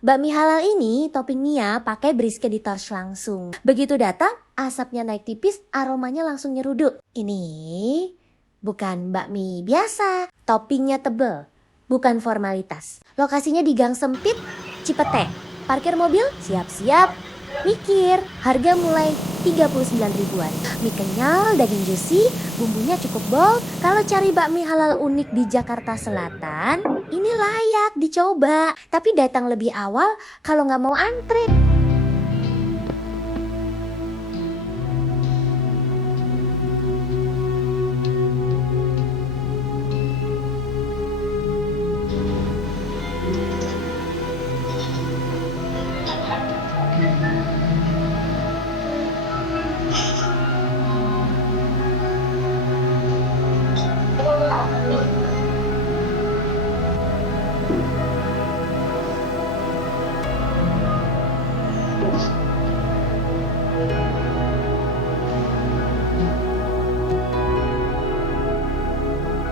Bakmi halal ini toppingnya pakai brisket ditoast langsung. Begitu datang, asapnya naik tipis, aromanya langsung nyeruduk. Ini bukan bakmi biasa, toppingnya tebel, bukan formalitas. Lokasinya di Gang Sempit, Cipete. Parkir mobil, siap-siap. Mikir, harga mulai 39 ribuan. Mie kenyal, daging juicy, bumbunya cukup bold. Kalau cari bakmi halal unik di Jakarta Selatan, ini layak dicoba. Tapi datang lebih awal kalau nggak mau antre.